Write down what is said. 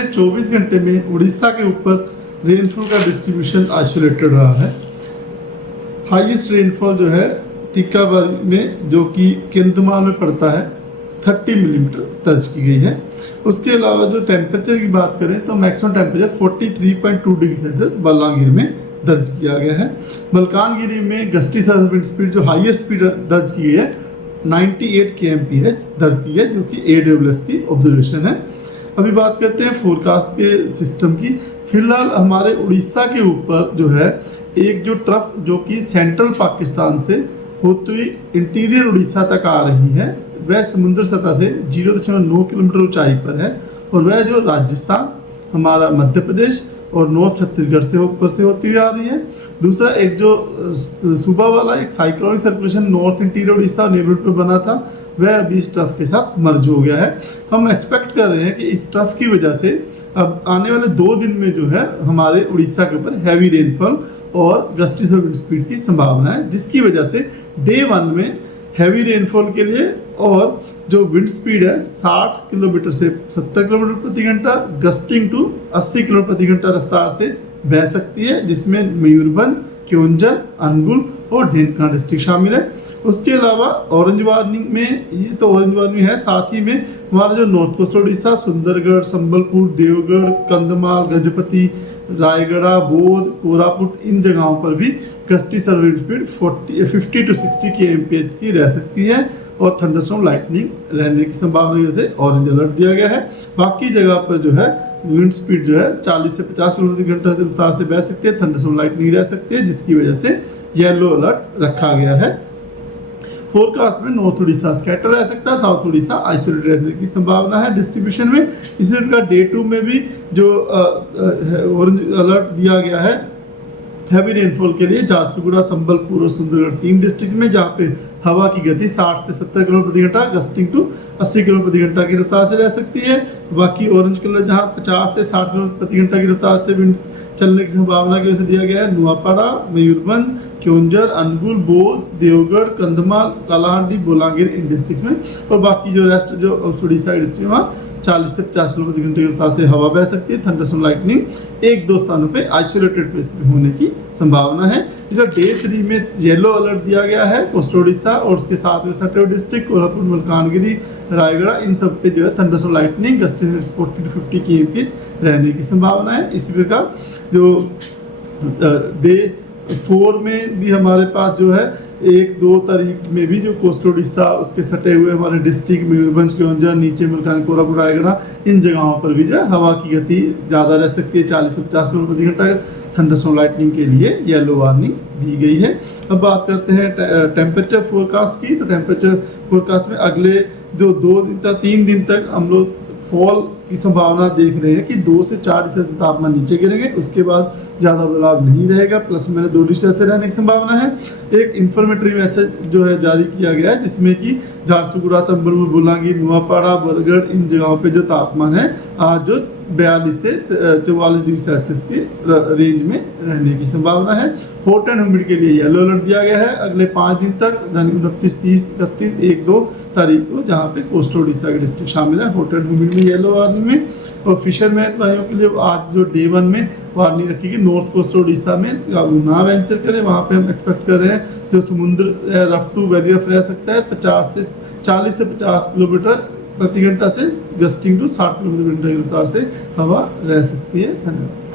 अगले 24 घंटे में उड़ीसा के ऊपर रेनफॉल का डिस्ट्रीब्यूशन आइसोलेटेड रहा है। हाईएस्ट रेनफॉल जो है टिक्काबारी में, जो कि कंधमाल में पड़ता है, 30 मिलीमीटर दर्ज की गई है। उसके अलावा जो टेम्परेचर की बात करें तो maximum temperature 43.2 degree Celsius Balangir में दर्ज किया गया है। मलकानगिरी में गस्टी सर्विस विंड स्पीड जो हाईएस्ट स्पीड दर्ज की गई है 98 kmph दर्ज की है, जो कि AWS की ऑब्जर्वेशन है। अभी बात करते हैं फोरकास्ट के सिस्टम की। फिलहाल हमारे उड़ीसा के ऊपर जो है एक जो ट्रफ जो कि सेंट्रल पाकिस्तान से होती हुई इंटीरियर उड़ीसा तक आ रही है, वह समुद्र सतह से 0.9 किलोमीटर ऊंचाई पर है, और वह जो राजस्थान, हमारा मध्य प्रदेश और नॉर्थ छत्तीसगढ़ से ऊपर से होती हुई आ रही है। दूसरा एक जो सुबह वाला एक cyclonic circulation north interior Orissa neighbourhood पर बना था, वह अभी इस ट्रफ के साथ मर्ज हो गया है। हम एक्सपेक्ट कर रहे हैं कि इस ट्रफ की वजह से अब आने वाले 2 दिन में जो है हमारे उड़ीसा के ऊपर हैवी रेनफॉल और गस्टी सर्विस स्पीड की संभावना है, जिसकी वजह से डे 1 में हैवी रेनफॉल के लिए और जो विंड स्पीड है 60 किलोमीटर से 70 किलोमीटर प्रति घंटा, गस्टिंग टू 80 किलोमीटर प्रति घंटा रफ्तार से बह सकती है, जिसमें मयूरभंज, क्योंझर, अनुगुल और ढेंकाना डिस्ट्रिक्ट शामिल है। उसके अलावा ऑरेंज वार्निंग में, ये तो ऑरेंज वार्निंग है, साथ ही में हमारा जो नॉर्थ कोस्ट उड़ीसा, सुंदरगढ़, संबलपुर, देवगढ़, कंधमाल, गजपति, रायगढ़, बोध, कोरापुट, इन जगहों पर भी gusty service speed 50 to 60 kmph की रह सकती है और थंडरस्टॉर्म लाइटनिंग रहने की संभावना की वजह से ऑरेंज अलर्ट दिया गया है। बाकी जगह पर जो है विंड स्पीड जो है 40 से 50 किलोमीटर प्रति घंटा से रफ्तार से बह सकती है, थंडरस्टॉर्म लाइटनिंग रह सकती है, जिसकी वजह से येलो अलर्ट रखा गया है। फोरकास्ट में नॉर्थ उड़ीसा स्कैटर रह सकता है, साउथ उड़ीसा आइसोलेटेड रहने की संभावना है डिस्ट्रीब्यूशन में। इसी प्रकार डे 2 में भी जो ऑरेंज अलर्ट दिया गया है हैवी रेनफॉल के लिए झारसुगुड़ा, संबलपुर और सुंदरगढ़ 3 डिस्ट्रिक्ट में, जहाँ पे हवा की गति 60 से 70 किलोमीटर प्रति घंटा, गस्टिंग टू 80 किलोमीटर प्रति घंटा की रफ्तार से रह सकती है। बाकी ऑरेंज कलर जहाँ 50 से 60 किलोमीटर प्रति घंटा की रफ्तार से विंड चलने की संभावना की वजह से दिया गया है नुआपाड़ा, मयूरभंज, क्योंझर, अनुगुल, बोध, देवगढ़, कंधमाल, कालाहांडी, बोलांगीर इन डिस्ट्रिक्ट में, और बाकी जो रेस्ट जो उड़ीसा डिस्ट्रिक्ट में वहाँ 40 से 50 किलोमीटर प्रति घंटे की रफ्तार से हवा बह सकती है। थंडरस्टॉर्म लाइटनिंग 1-2 स्थानों पे आइसोलेटेड प्लेस में होने की संभावना है। इधर डे 3 में येलो अलर्ट दिया गया है कोस्टल उड़ीसा और उसके साथ में सटे डिस्ट्रिक्ट, कोल्हापुर, मलकानगिरी, रायगढ़, इन सब पे जो है thunderstorm lightning gusting 40 to 50 kmph रहने की संभावना है। इसी प्रकार जो डे 4 में भी हमारे पास जो है 1-2 तारीख में भी जो कोस्टल उड़ीसा उसके सटे हुए हमारे डिस्ट्रिक्ट मयूरभंज, क्योंझर, नीचे मलकानगिरी, कोरापुट, रायगढ़, इन जगहों पर भी जो है हवा की गति ज़्यादा रह सकती है, 40 से 50 किलोमीटर प्रति घंटा। थंडरस्टॉर्म लाइटनिंग के लिए येलो वार्निंग दी गई है। अब बात करते हैं टेम्परेचर फोरकास्ट की। तो टेम्परेचर फोरकास्ट में अगले जो 2 दिन तक 3 दिन तक हम लोग फॉल की संभावना देख रहे हैं कि 2 से 4 डिग्री सेल्सियस तापमान नीचे गिरेंगे, उसके बाद ज़्यादा बदलाव नहीं रहेगा, प्लस में 2 डिग्री सेल्सियस रहने की संभावना है। एक इन्फॉर्मेटरी मैसेज जो है जारी किया गया है, जिसमें कि झारसुगुड़ा, संबलपुर, बोलांगीर, नुआपाड़ा, बरगढ़, इन जगहों पे जो तापमान है आज जो 42 से 44 डिग्री सेल्सियस की रेंज में रहने की संभावना है। हॉट एंड ह्यूमिड के लिए येलो अलर्ट दिया गया है अगले 5 दिन तक, 29, 30, 31, 1-2 तारीख को, जहाँ पे कोस्टल उड़ीसा के डिस्ट्रिक्ट शामिल है हॉट एंड ह्यूमिड में, येलो वार्निंग में। और फिशरमैन भाइयों के लिए आज जो डे 1 में वार्निंग रखी गई नॉर्थ कोस्टल उड़ीसा में ना वेंचर करें, वहाँ पे हम एक्सपेक्ट कर रहे हैं जो समुद्र रफ टू वेरी रफ रह सकता है, 40 से 50 किलोमीटर प्रति घंटा से गस्टिंग टू 60 किलोमीटर प्रति घंटा की रफ्तार से हवा रह सकती है। धन्यवाद।